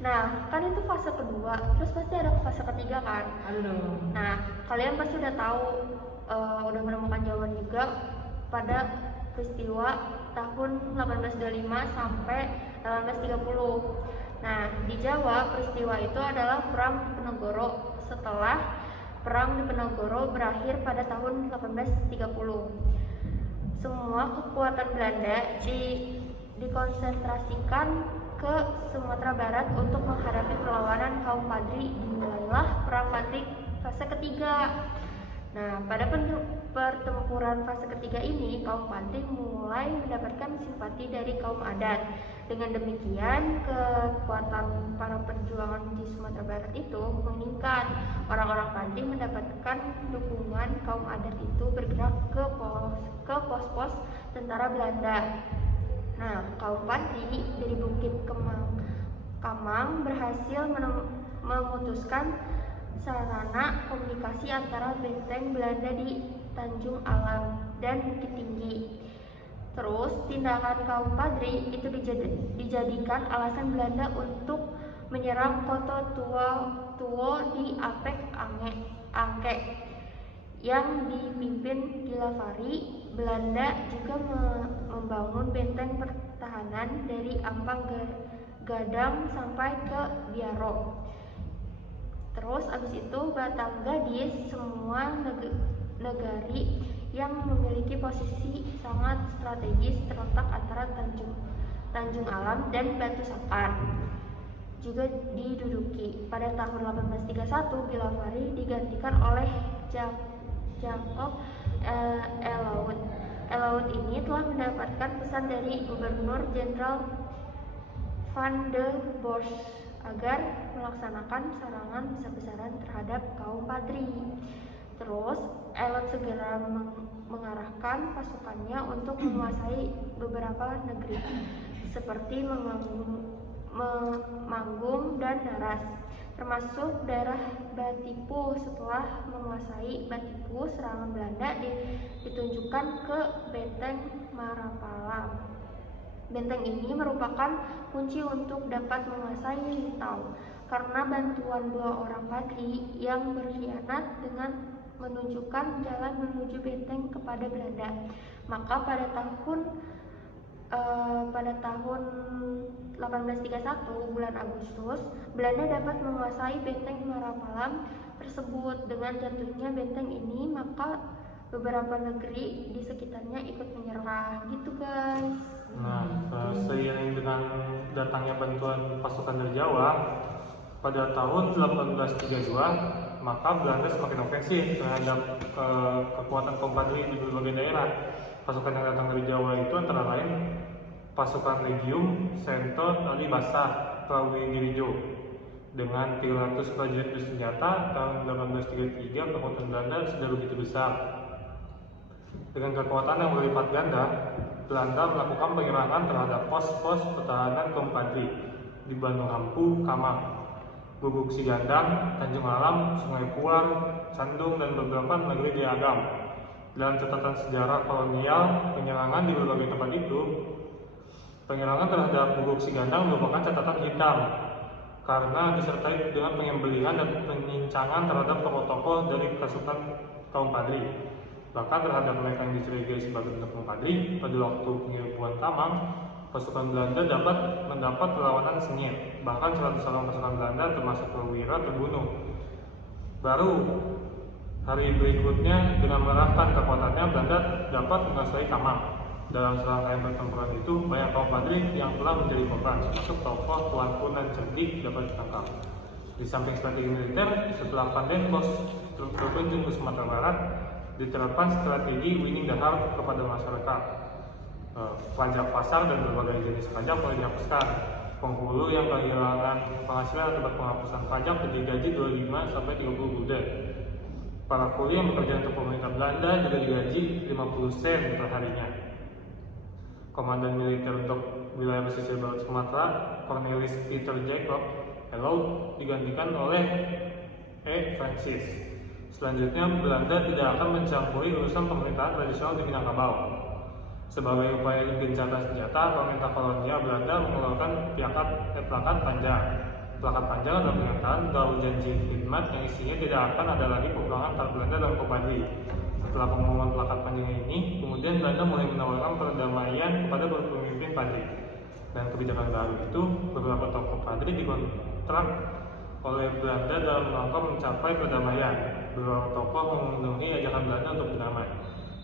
Nah, kan itu fase kedua, terus pasti ada fase ketiga kan? Aduh. Nah, kalian pasti udah tahu, udah menemukan jawaban juga pada peristiwa tahun 1825 sampai 1830. Nah, di Jawa peristiwa itu adalah Perang Diponegoro. Setelah Perang Diponegoro berakhir pada tahun 1830, semua kekuatan Belanda dikonsentrasikan ke Sumatera Barat untuk menghadapi perlawanan kaum Padri. Dimulailah Perang Padri fase ketiga. Nah, pada pertempuran fase ketiga ini, kaum Padri mulai mendapatkan simpati dari kaum adat. Dengan demikian, kekuatan para perjuangan di Sumatera Barat itu meningkat. Orang-orang Padri mendapatkan dukungan kaum adat itu bergerak ke pos-pos tentara Belanda. Nah, kaum Padri dari Bukit Kamang berhasil memutuskan sarana komunikasi antara benteng Belanda di Tanjung Alam dan Bukit Tinggi. Terus, tindakan kaum Padri itu dijadikan alasan Belanda untuk menyerang Kota Tuo di Apek Angke yang dipimpin Gilavari. Belanda juga membangun benteng pertahanan dari Ampang Gadang sampai ke Biaro. Terus abis itu Batanggadis, semua negari yang memiliki posisi sangat strategis terletak antara Tanjung Alam dan Batu Sangkar juga diduduki. Pada tahun 1831, Gilavari digantikan oleh Jacob Elaud. Elaud ini telah mendapatkan pesan dari Gubernur Jenderal Van de Bosch agar melaksanakan serangan besar-besaran terhadap kaum Padri. Terus, Elaud segera mengarahkan pasukannya untuk menguasai beberapa negeri seperti Manggung dan Naras, termasuk daerah Batipu. Setelah menguasai Batipu, serangan Belanda ditunjukkan ke Benteng Marapalang. Benteng ini merupakan kunci untuk dapat menguasai Lintau karena bantuan dua orang Padri yang berkhianat dengan menunjukkan jalan menuju benteng kepada Belanda. Maka pada tahun 1831 bulan Agustus, Belanda dapat menguasai benteng Marapalang tersebut. Dengan jatuhnya benteng ini, maka beberapa negeri di sekitarnya ikut menyerah gitu guys. Nah, seiring dengan datangnya bantuan pasukan dari Jawa pada tahun 1832, maka Belanda semakin ofensif terhadap kekuatan kaum Padri di berbagai daerah. Pasukan yang datang dari Jawa itu antara lain pasukan Legium Sentot Ali Basar Prawidirijo dengan 300 prajurit bersenjata. Tahun 1833 kekuatan Belanda sudah begitu besar. Dengan kekuatan yang berlipat ganda, Belanda melakukan penyerangan terhadap pos-pos pertahanan kaum Padri di Bandung Hampu, Kamang, Gubuk Sigandang, Tanjung Alam, Sungai Puar, Sandung, dan beberapa negeri di Agam. Dalam catatan sejarah kolonial penyerangan di berbagai tempat itu, penyerangan terhadap Gubuk Sigandang merupakan catatan hitam karena disertai dengan penyembelihan dan penyincangan terhadap tokoh-tokoh dari pasukan kaum Padri. Bahkan terhadap mereka yang dicurigai sebagai bentuk kaum Padri, pada waktu penyerbuan Kamang, pasukan Belanda mendapat perlawanan sengit. Bahkan 100 orang pasukan Belanda termasuk perwira terbunuh. Baru hari berikutnya, dengan mengerahkan kekuatannya, Belanda dapat menguasai Kamang. Dalam serangkaian pertempuran itu, banyak kaum Padri yang telah menjadi korban, termasuk tokoh Tuan Kun dan Cerdik dapat ditangkap. Di samping strategi militer, setelah Van den Bosch berkunjung ke Sumatera Barat, diterapkan strategi winning the heart kepada masyarakat. Pajak pasar dan berbagai jenis pajak mulai dihapuskan. Penghulu yang kehilangan penghasilan akibat penghapusan pajak digaji 25-30 gulden. Para kuli yang bekerja untuk pemerintah Belanda juga digaji 50 sen per harinya. Komandan militer untuk wilayah pesisir barat Sumatera, Cornelis Peter Jacob Elaud, digantikan oleh E. Francis. Selanjutnya, Belanda tidak akan mencampuri urusan pemerintahan tradisional di Minangkabau. Sebagai upaya gencatan senjata, pemerintah kolonial Belanda mengeluarkan plakat panjang. Plakat panjang adalah pernyataan atau janji khidmat yang isinya tidak akan ada lagi peperangan antara Belanda dan Kompadri. Setelah pengumuman plakat panjang ini, kemudian Belanda mulai menawarkan perdamaian kepada pemimpin Padri. Dan kebijakan baru itu, beberapa tokoh Padri dikontrak oleh Belanda dalam rangka mencapai perdamaian. Beberapa tokoh memenuhi ajakan Belanda untuk berdamai.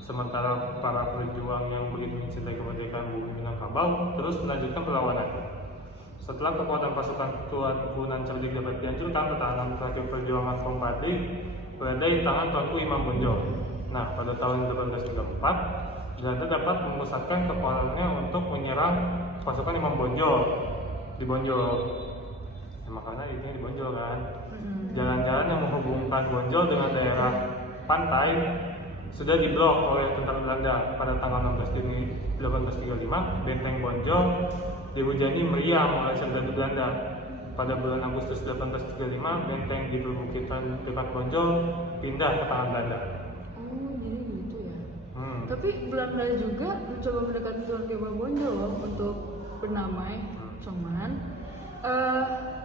Sementara para pejuang yang begitu mencintai kemerdekaan bumi Minangkabau terus melanjutkan perlawanan. Setelah kekuatan pasukan Tuan Cerdik dapat dihancurkan, pertahanan terakhir perjuangan Kompadri berada di tangan Tuanku Imam Bonjol. Nah, pada tahun 1834, Belanda dapat memusatkan kekuatannya untuk menyerang pasukan Imam Bonjol di Bonjol. Ya, makanya ini di Bonjol kan. Jalan-jalan yang menghubungkan Bonjol dengan daerah pantai sudah diblok oleh tentara Belanda. Pada tanggal 16 Juni 1835, benteng Bonjol dihujani meriam oleh serdadu Belanda. Pada bulan Agustus 1835, benteng di perbukitan dekat Bonjol pindah ke tangan Belanda. Oh, jadi gitu ya. Tapi Belanda juga mencoba mendekati Tuan Imam Bonjol loh untuk berdamai. Cuman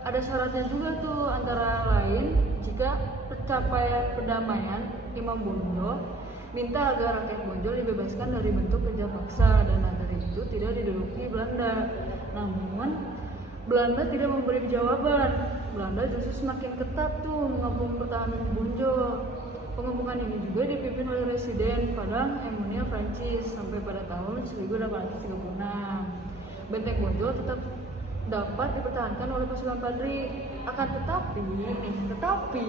ada syaratnya juga tuh, antara lain jika pencapaian perdamaian Imam Bonjol minta agar rakyat Bonjol dibebaskan dari bentuk kerja paksa dan dari itu tidak diduduki Belanda. Namun Belanda tidak memberi jawaban. Belanda justru semakin ketat tuh mengepung pertahanan Bonjol. Pengepungan ini juga dipimpin oleh Residen Padang Emmanuel Francis sampai pada tahun 1836. Benteng Bonjol tetap dapat dipertahankan oleh pasukan Padri. Akan tetapi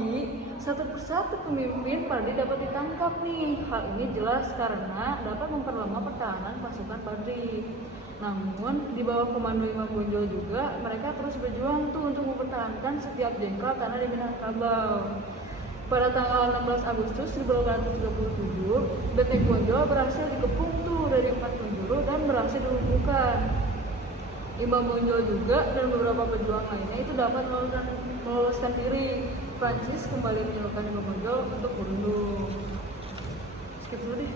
satu persatu pemimpin Padri dapat ditangkap nih. Hal ini jelas karena dapat memperlemah pertahanan pasukan Padri. Namun di bawah komando Imam Bonjol juga mereka terus berjuang tuh untuk mempertahankan setiap jengkal tanah di Minangkabau. Pada tanggal 16 Agustus 1837, Benteng Bonjol berhasil dikepung tuh dari 4 penjuru dan berhasil dilumpuhkan. Imam Bonjol juga dan beberapa pejuang lainnya itu dapat meloloskan diri. Prancis kembali menyuruhkan Imam Bonjol untuk berundung. Skip dulu deh.